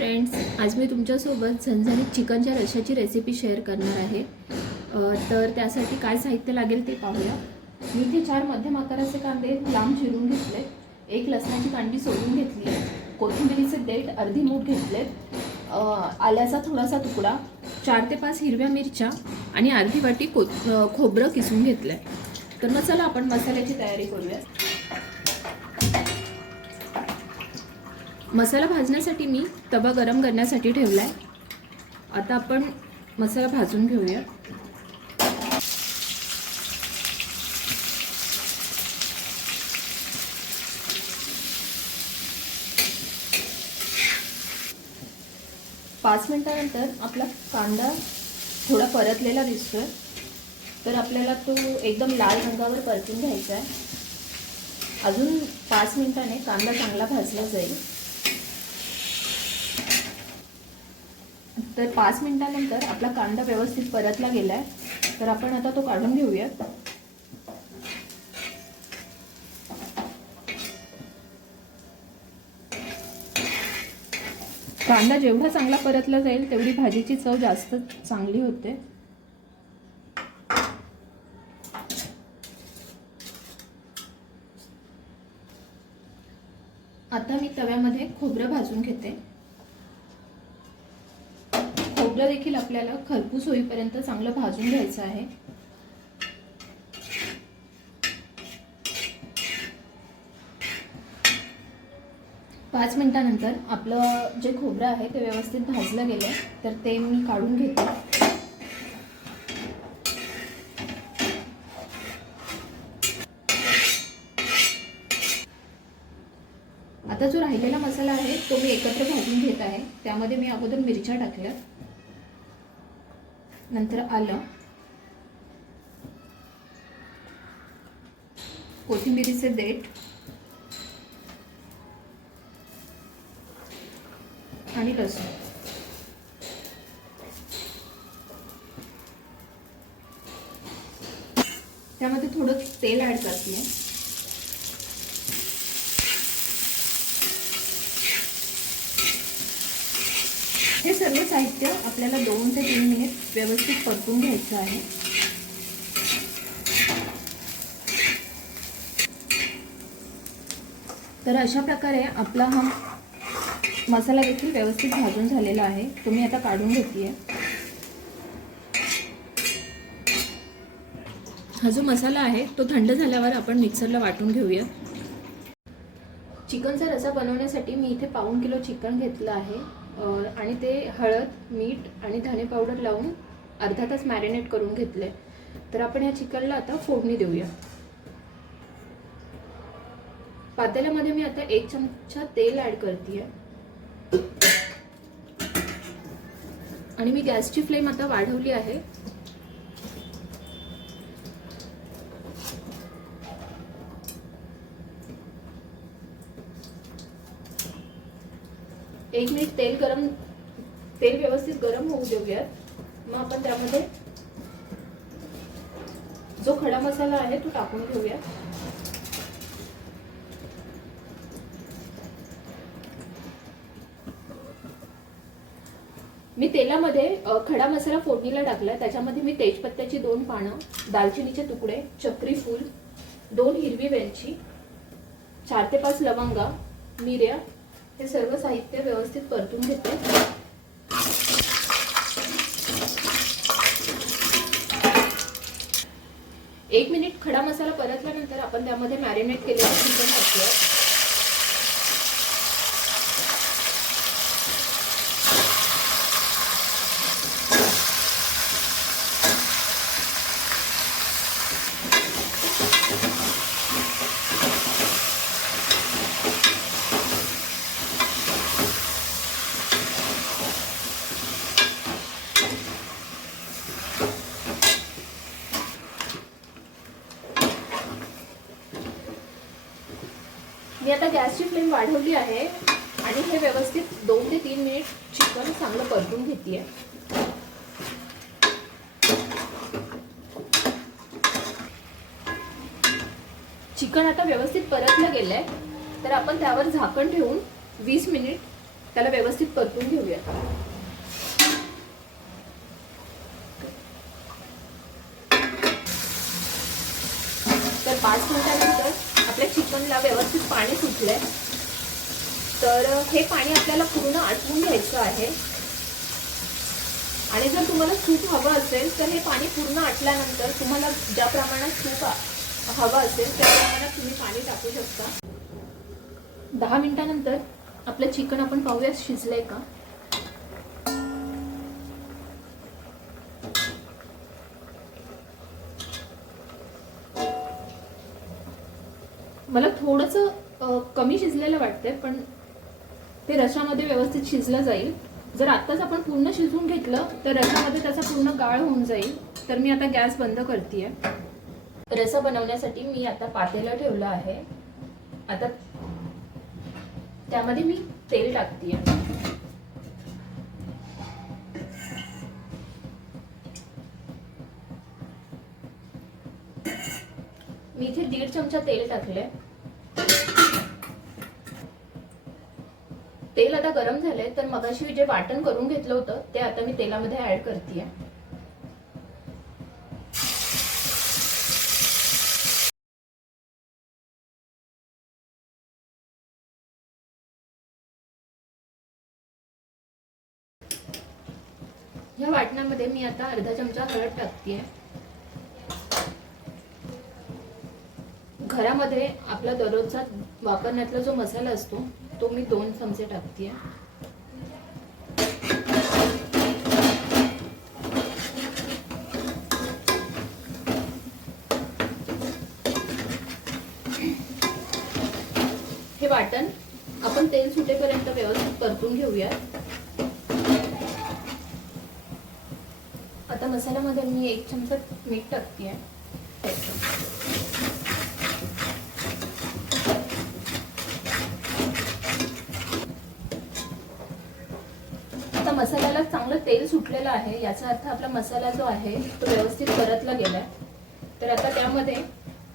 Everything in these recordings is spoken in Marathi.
फ्रेंड्स, आज मी तुमच्यासोबत झणझणीत चिकनच्या रश्श्याची रेसिपी शेअर करणार आहे। तर त्यासाठी काय साहित्य लागेल ते पाहूया। मी इथे 4 मध्यम आकाराचे कांदे लांब चिरून घेतले, 1 लसणाची कांडी सोलून घेतली, कोथिंबीरीचे देठ अर्धी मूठ घेतले, आल्याचा थोडासा तुकडा, 4 ते 5 हिरव्या मिरच्या आणि अर्धी वाटी खोबरं किसून घेतलंय। तर मग चला आपण मसाल्याची तयारी करूया। मसाला भाजण्यासाठी मी तवा गरम करण्यासाठी ठेवलाय। आता आपण मसाला भाजून घेऊया। पाच मिनिटानंतर आपला कांदा थोडा परतलेला दिसतोय, तर आपल्याला तो एकदम लाल रंगावर परतून घ्यायचा आहे। अजून 5 मिनिटांनी कांदा चांगला भाजला जाईल। तर 5 मिनिटानंतर आपला कांदा व्यवस्थित परतला गेलाय, तर आपण आता तो काढून घेऊया। कांदा जेवढा चांगला परतला जाईल तेवढी भाजीची चव जास्त चांगली होते। आता मी तव्यामध्ये खोबरं भाजून घेते। खोबरं देखील आपल्याला खरपूस होईपर्यंत चांगलं भाजून घ्यायचं आहे। पाच मिनिटानंतर आपलं जे खोबरं आहे ते व्यवस्थित भाजलं गेलंय, तर ते मी काढून घेते। आता जो राहिलेला मसाला आहे तो मी एकत्र भाजून घेत आहे। त्यामध्ये मी अगोदर मिरच्या टाकल्या, नंतर आलं, कोथिंबीरीचे देठ आणि लसूण। त्यामध्ये थोडं तेल ऍड करते। हे सर्व साहित्य आपल्याला 2 ते 3 मिनिट व्यवस्थित परतून घ्यायचं आहे। तर अशा प्रकारे आपला हा मसाला देखील व्यवस्थित भाजून झालेला आहे। तो मी आता काढून घेतलीये। हा जो मसाला आहे तो थंड झाल्यावर आपण मिक्सरला वाटून घेऊया। चिकनचा रस्सा बनवण्यासाठी मी इथे 1.5 किलो चिकन घेतलं आहे आणि ते हळद, मीठ आणि धने पावडर लावून अर्धा तास मॅरिनेट करून घेतले। तर आपण या चिकनला आता फोडणी देऊया। पातेल्यामध्ये मी आता 1 चमचा तेल ऍड करते आणि मी गॅसची फ्लेम आता वाढवली आहे। एक मिनिट तेल व्यवस्थित गरम होऊ देऊयात। मग आपण त्यामध्ये जो खडा मसाला आहे तो टाकून घेऊया। मी तेलामध्ये खडा मसाला फोडणीला टाकलाय। त्याच्यामध्ये मी तेजपत्त्याची 2 पानं, दालचिनीचे तुकडे, चक्री फूल, 2 हिरवी वेलची, 4 ते 5 लवंगा, मिऱ्या हे सर्व साहित्य व्यवस्थित परतून घेते। एक मिनिट खडा मसाला परतल्यानंतर आपण त्यामध्ये मॅरिनेट केलेलं चिकन टाकूया। मी आता गॅसची फ्लेम वाढवली आहे आणि हे व्यवस्थित 2 ते 3 मिनिट चिकन चांगलं परतून घेते। चिकन आता व्यवस्थित परतलं गेलंय, तर आपण त्यावर झाकण ठेवून 20 मिनिट त्याला व्यवस्थित परतून घेऊया. तर 5 मिनिटांनंतर आपल्या चिकनला व्यवस्थित पाणी सुटलंय. तर हे पाणी आपल्याला पूर्ण आटवून घ्यायचं आहे. आणि जर तुम्हाला सूप हवं असेल तर हे पाणी पूर्ण आटल्यानंतर तुम्हाला ज्या प्रमाणात सूप हवं असेल त्या प्रमाणात तुम्ही पाणी टाकू शकता. 10 मिनिटांनंतर आपलं चिकन आपण पाहूया शिजलंय का. मला थोडंसं कमी शिजलेलं वाटतंय, पण ते रसामध्ये व्यवस्थित शिजलं जाईल. जर आत्ताच आपण पूर्ण शिजवून घेतलं तर रसामध्ये त्याचा पूर्ण गाळ होऊन जाईल. तर मी आता गॅस बंद करतेय. रसा बनवण्यासाठी मी आता पातेलं ठेवलं आहे. आता त्यामध्ये मी तेल टाकतेय. मी इथे 1.5 चमचा तेल टाकले. तेल आता गरम झालंय, तर मगाशी जे वाटण करून घेतलं होतं ते आता मी तेलामध्ये ऍड करतेय. या वाटणामध्ये मी आता अर्धा चमचा हळद टाकतेय. घरामध्ये आपला दररोजचा वापरण्यातला जो मसाला असतो तो मी 2 चमचे टाकतेय. हे वाटण आपण तेल सुटेपर्यंत व्यवस्थित परतून घेऊया. आता मसाल्यामध्ये मी 1 चमचा मीठ टाकतेय. आता मसाल्याला चांगलं तेल सुटलेलं आहे, याचा अर्थ आपला मसाला जो आहे तो व्यवस्थित परतला गेलाय. तर आता त्यामध्ये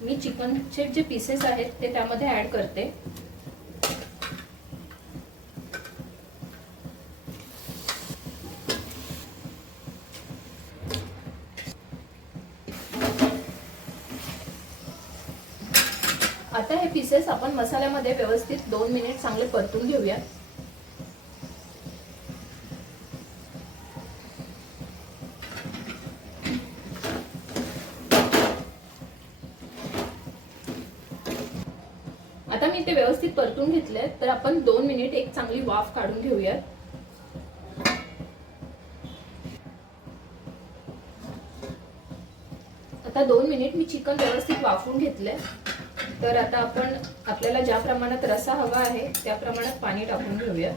मी चिकनचे जे पीसेस आहेत ते त्यामध्ये ऍड करते. आता हे पीसेस आपण मसाल्यामध्ये व्यवस्थित 2 मिनिट चांगले परतून घेऊया. आता मी ते व्यवस्थित परतून घेतले, तर आपण 2 मिनिट एक चांगली वाफ काढून घेऊया. आता 2 मिनिट मी चिकन व्यवस्थित वाफवून घेतले. तर आता आपण आपल्याला ज्या प्रमाणात रसा हवा आहे त्या प्रमाणात पाणी टाकून घेऊया.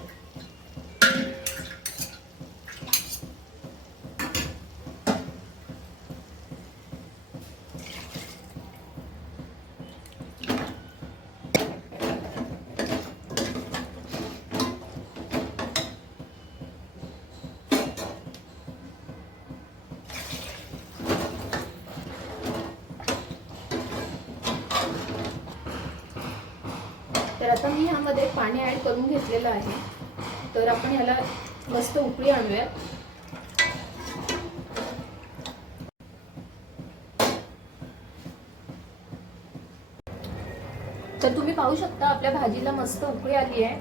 तर आता मी ह्यामध्ये पाणी ऍड करून घेतलेलं आहे. तर आपण ह्याला मस्त उकळी आणूया. तर तुम्ही पाहू शकता आपल्या भाजीला मस्त उकळी आली आहे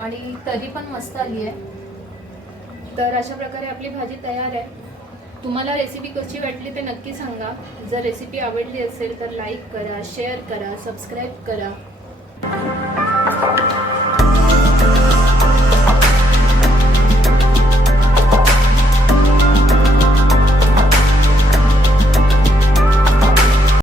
आणि तरी पण मस्त आली आहे. तर अशा प्रकारे आपली भाजी तयार आहे. तुम्हाला रेसिपी कशी वाटली ते नक्की सांगा. जर रेसिपी आवडली असेल तर लाईक करा, शेअर करा, सबस्क्राईब करा.